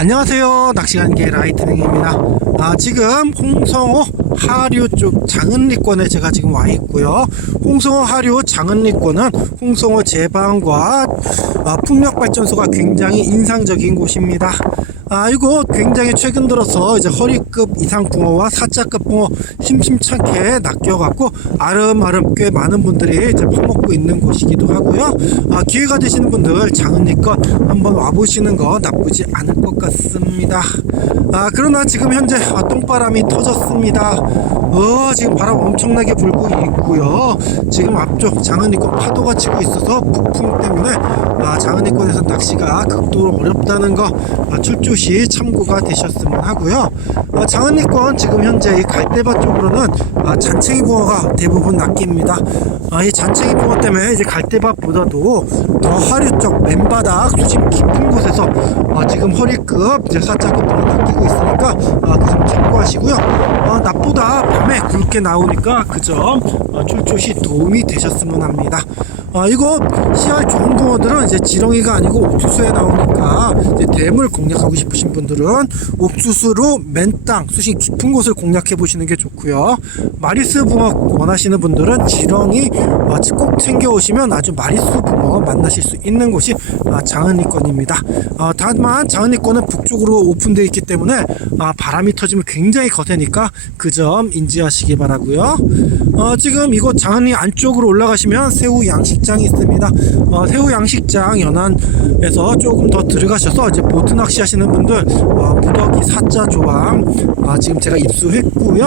안녕하세요. 낚시간계 라이트닝입니다. 아, 지금 홍성호 하류 쪽 장은리권에 제가 지금 와 있고요. 홍성호 하류 장은리권은 홍성호 제방과 아, 풍력발전소가 굉장히 인상적인 곳입니다. 아, 이곳 굉장히 최근 들어서 이제 허리급 이상 붕어와 사자급 붕어 심심찮게 낚여갖고 아름아름 꽤 많은 분들이 이제 퍼먹고 있는 곳이기도 하고요. 아, 기회가 되시는 분들 장은리권 한번 와보시는 거 나쁘지 않을 것 같습니다. 아, 그러나 지금 현재 아, 똥바람이 터졌습니다. 어, 지금 바람 엄청나게 불고 있고요. 지금 앞쪽 장은리권 파도가 치고 있어서 북풍 때문에 아, 장은리권에서 낚시가 극도로 어렵다는 거 아, 출조 시 참고가 되셨으면 하고요. 아, 장은리권 지금 현재 이 갈대밭 쪽으로는 아, 잔챙이 붕어가 대부분 낚입니다. 아, 이 잔챙이 붕어 때문에 이제 갈대밭보다도 더 하류 쪽 맨바닥 수심 깊은 곳에서 아, 지금 허리급 이제 사자급 붕어 낚이고 있으니까 아, 그점 참고하시고요. 아, 낮보다 밤에 굵게 나오니까 그 점 출조 시 도움이 되셨으면 합니다. 아, 이거 씨알 좋은 붕어들은 이제 지렁이가 아니고 옥수수에 나오니까 댐을 공략하고 싶으신 분들은 옥수수로 맨 땅 수심 깊은 곳을 공략해 보시는 게 좋고요. 마리스 붕어 원하시는 분들은 지렁이 아, 꼭 챙겨 오시면 아주 마리스 붕어 만나실 수 있는 곳이 아, 장은리권입니다. 아, 다만 장은리권은 북쪽으로 오픈되어 있기 때문에 아, 바람이 터지면 굉장히 거세니까 그 점 인지하시기 바라고요. 어, 지금 이곳 장은리 안쪽으로 올라가시면 새우 양식 장이 있습니다. 어, 새우 양식장 연안에서 조금 더 들어가셔서 이제 보트 낚시 하시는 분들 어, 무더기 사자 조항 아, 지금 제가 입수했고요.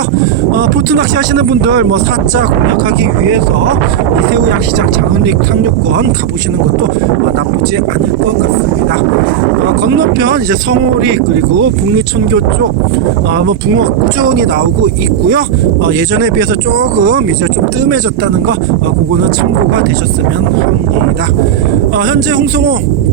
어, 보트 낚시 하시는 분들 뭐 사자 공략하기 위해서 이 새우 양식장 장은리 탐육권 가보시는 것도 어, 나쁘지 않을 것 같습니다. 어, 건너편 이제 성오리 그리고 북리천교 쪽 어, 뭐 붕어 꾸준히 나오고 있고요. 어, 예전에 비해서 조금 이제 좀 뜸해졌다는 거 어, 그거는 참고가 되셨 으면 합니다. 어, 현재 홍성호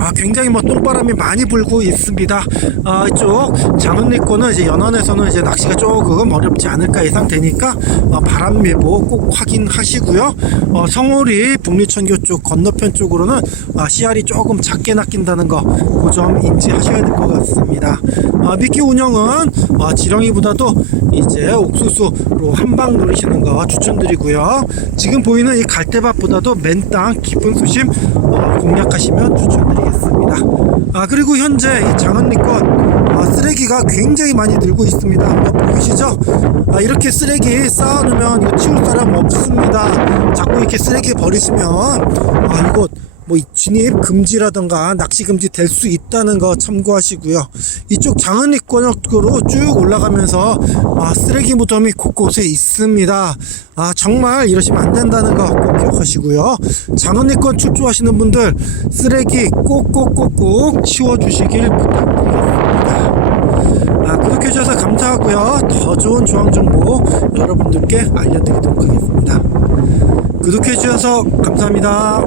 아, 굉장히 뭐 똥바람이 많이 불고 있습니다. 아, 이쪽 장은리권은 이제 연안에서는 이제 낚시가 조금 어렵지 않을까 예상되니까 어, 바람 예보 꼭 확인하시고요. 어, 성오리 북리천교 쪽 건너편 쪽으로는 아, 씨알이 조금 작게 낚인다는 거 그 점 인지하셔야 될 것 같습니다. 아, 미끼 운영은 아, 지렁이보다도 이제 옥수수로 한방 노리시는 거 추천드리고요. 지금 보이는 이 갈대밭보다도 맨땅 깊은 수심 어, 공략하시면 추천드 리겠습니다. 아 그리고 현재 이 장은리권 아, 쓰레기가 굉장히 많이 늘고 있습니다. 뭐 보이시죠? 아, 이렇게 쓰레기 쌓아놓으면 이거 치울 사람 없습니다. 자꾸 이렇게 쓰레기 버리시면 아 이거 뭐 진입 금지라던가 낚시 금지 될 수 있다는 거 참고하시고요. 이쪽 장은리권역으로 쭉 올라가면서 아, 쓰레기 무덤이 곳곳에 있습니다. 아 정말 이러시면 안 된다는 거 꼭 기억하시고요. 장은리권 출조하시는 분들 쓰레기 꼭꼭꼭꼭 치워주시길 부탁드리겠습니다. 아, 구독해 주셔서 감사하고요. 더 좋은 조항 정보 여러분들께 알려드리도록 하겠습니다. 구독해 주셔서 감사합니다.